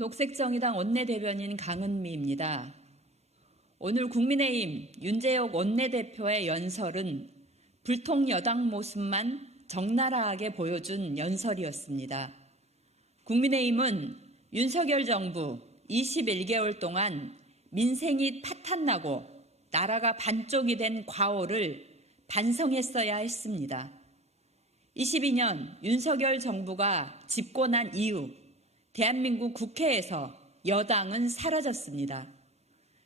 녹색정의당 원내대변인 강은미입니다. 오늘 국민의힘 윤재옥 원내대표의 연설은 불통 여당 모습만 적나라하게 보여준 연설이었습니다. 국민의힘은 윤석열 정부 21개월 동안 민생이 파탄나고 나라가 반쪽이 된 과오를 반성했어야 했습니다. 22년 윤석열 정부가 집권한 이후 대한민국 국회에서 여당은 사라졌습니다.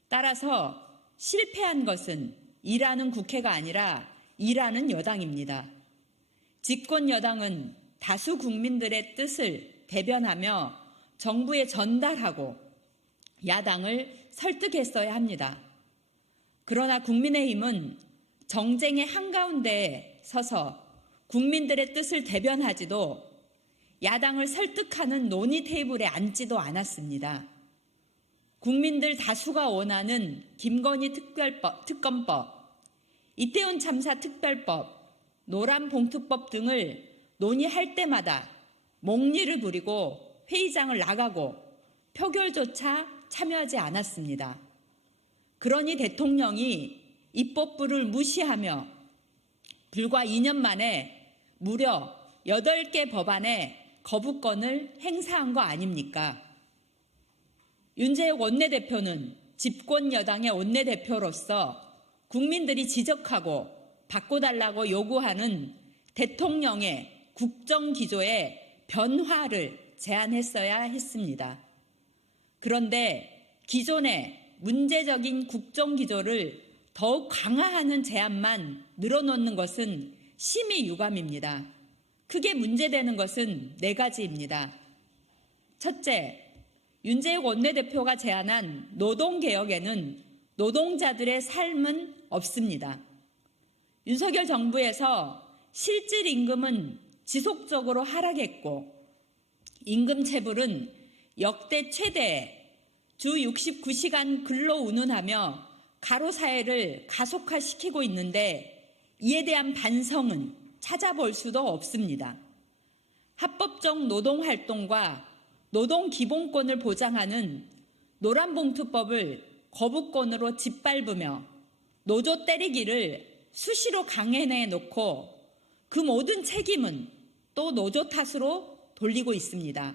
따라서 실패한 것은 일하는 국회가 아니라 일하는 여당입니다. 집권 여당은 다수 국민들의 뜻을 대변하며 정부에 전달하고 야당을 설득했어야 합니다. 그러나 국민의힘은 정쟁의 한가운데에 서서 국민들의 뜻을 대변하지도 야당을 설득하는 논의 테이블에 앉지도 않았습니다. 국민들 다수가 원하는 김건희 특검법, 이태원 참사 특별법, 노란봉투법 등을 논의할 때마다 몽리를 부리고 회의장을 나가고 표결조차 참여하지 않았습니다. 그러니 대통령이 입법부를 무시하며 불과 2년 만에 무려 8개 법안에 거부권을 행사한 거 아닙니까? 윤재옥 원내대표는 집권 여당의 원내대표로서 국민들이 지적하고 바꿔달라고 요구하는 대통령의 국정기조의 변화를 제안했어야 했습니다. 그런데 기존의 문제적인 국정기조를 더욱 강화하는 제안만 늘어놓는 것은 심히 유감입니다. 크게 문제되는 것은 4가지입니다. 첫째, 윤재옥 원내대표가 제안한 노동개혁에는 노동자들의 삶은 없습니다. 윤석열 정부에서 실질 임금은 지속적으로 하락했고 임금체불은 역대 최대 주 69시간 근로 운운하며 가로사회를 가속화시키고 있는데 이에 대한 반성은 찾아볼 수도 없습니다. 합법적 노동활동과 노동기본권을 보장하는 노란봉투법을 거부권으로 짓밟으며 노조 때리기를 수시로 강행해 놓고 그 모든 책임은 또 노조 탓으로 돌리고 있습니다.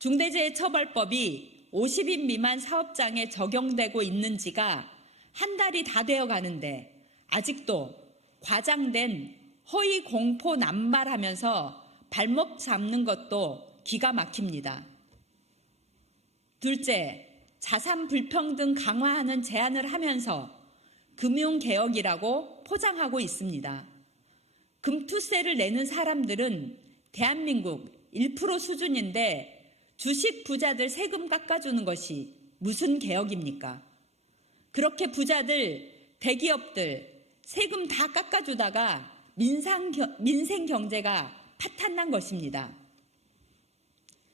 중대재해처벌법이 50인 미만 사업장에 적용되고 있는 지가 한 달이 다 되어 가는데 아직도 과장된 허위 공포 남발하면서 발목 잡는 것도 기가 막힙니다. 둘째, 자산 불평등 강화하는 제안을 하면서 금융개혁이라고 포장하고 있습니다. 금투세를 내는 사람들은 대한민국 1% 수준인데 주식 부자들 세금 깎아주는 것이 무슨 개혁입니까? 그렇게 부자들, 대기업들 세금 다 깎아주다가 민생 경제가 파탄난 것입니다.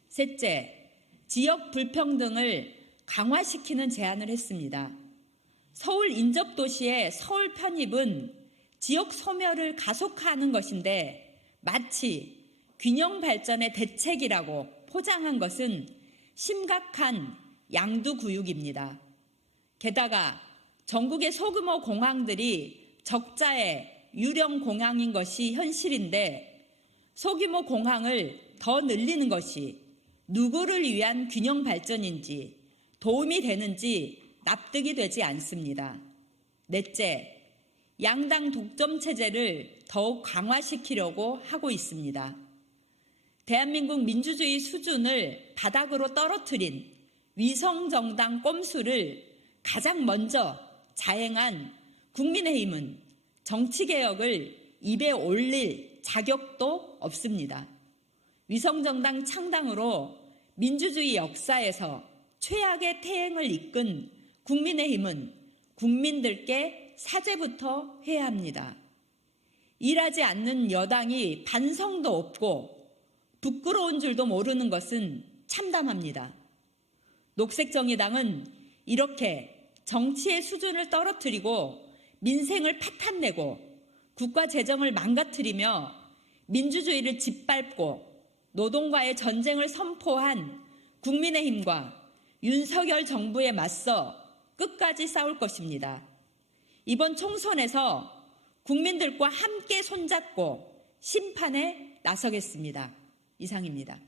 셋째, 지역 불평등을 강화시키는 제안을 했습니다. 서울 인접도시의 서울 편입은 지역 소멸을 가속화하는 것인데 마치 균형 발전의 대책이라고 포장한 것은 심각한 양두구육입니다. 게다가 전국의 소규모 공항들이 적자의 유령 공항인 것이 현실인데 소규모 공항을 더 늘리는 것이 누구를 위한 균형 발전인지 도움이 되는지 납득이 되지 않습니다. 넷째, 양당 독점 체제를 더욱 강화시키려고 하고 있습니다. 대한민국 민주주의 수준을 바닥으로 떨어뜨린 위성정당 꼼수를 가장 먼저 자행한 국민의힘은 정치개혁을 입에 올릴 자격도 없습니다. 위성정당 창당으로 민주주의 역사에서 최악의 퇴행을 이끈 국민의힘은 국민들께 사죄부터 해야 합니다. 일하지 않는 여당이 반성도 없고 부끄러운 줄도 모르는 것은 참담합니다. 녹색정의당은 이렇게 정치의 수준을 떨어뜨리고 민생을 파탄내고 국가 재정을 망가뜨리며 민주주의를 짓밟고 노동과의 전쟁을 선포한 국민의힘과 윤석열 정부에 맞서 끝까지 싸울 것입니다. 이번 총선에서 국민들과 함께 손잡고 심판에 나서겠습니다. 이상입니다.